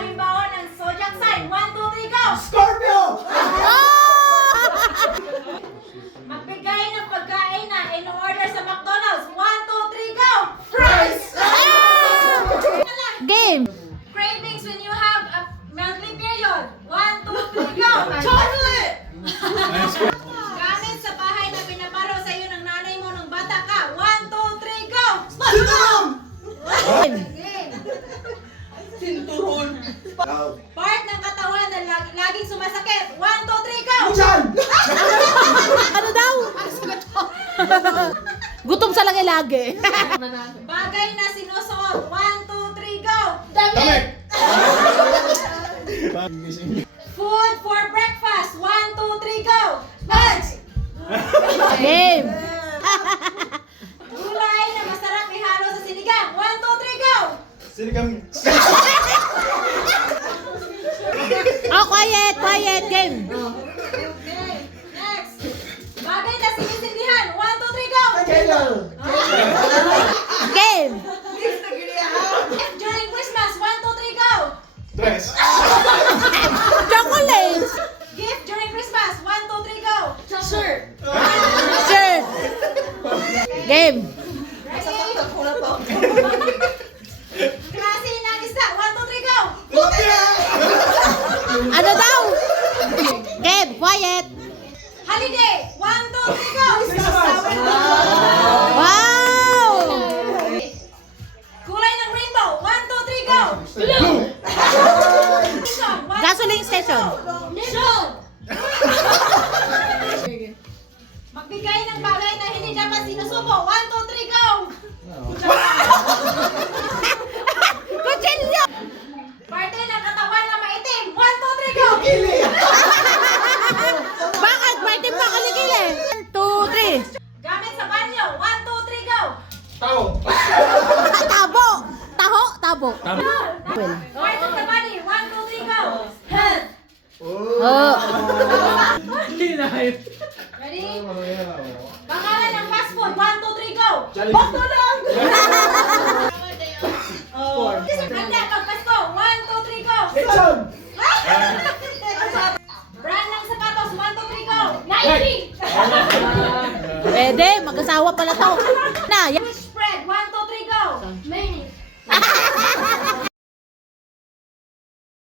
halimbawa ng zodiac sign. 1, 2, 3, go! Scorpio! Magbigay ng pagkain na in-order sa McDonald's. 1, 2, 3, go! Fries! Game! Cravings when you have a monthly period. 1, 2, 3, go! Chocolate! Gamit sa bahay na pinapalo sa iyo ng nanay mo nung bata ka. 1, 2, 3, go! Sinturon! Game! Sinturon! Part ng katawan na laging sumasakit. 1, 2, 3, go! Tiyan! Ano daw? Gutom sa lagi-lagi. Bagay na sinusuot. 1, 2, 3, go! Damit! Food for breakfast. 1, 2, 3, go! Lunch! Game! Gulay na masarap ihalo sa sinigang. 1, 2, 3, go! Sinigang... Oh, quiet! Quiet! Game! Okay. Next. Bagay na sinisindihan. 1, 2, 3, go! Kailan? Game! During Christmas. 1, 2, 3, go! Dress! Chocolates! Gift during Christmas. 1, 2, 3, go! Shirt. Shirt! Game! Ready? Klase ng isda. 1, 2, 3, go! Ano daw? Game! Quiet! Holiday. 1, 2, 3, go! Wow! Kulay ng rainbow. 1, 2, 3, go! Blue! Station. 1, Gasoline station. Mission. Magbigay ng bagay na hindi dapat sinusubo. 1, 2, 3, go! Kutsilyo! Parte ng katawan na maitim. 1, 2, 3, go! Kili! Bakit? Martin pa kaligili. 1, 2, 3. Gamit sa banyo. 1, 2, 3, go! Tao! Tabo! Taho? Tabo. Part of the body. 1, 2, 3, go! Head. Oh. Ready? Pangalan ng fast food. 1, 2, 3, go! Jollibee. McDonald's! Handa pag Pasko. 1, 2, 3, go! Lechon! Brand ng sapatos. 1, 2, 3, go! Nike! Pwede, mag-asawa pala to.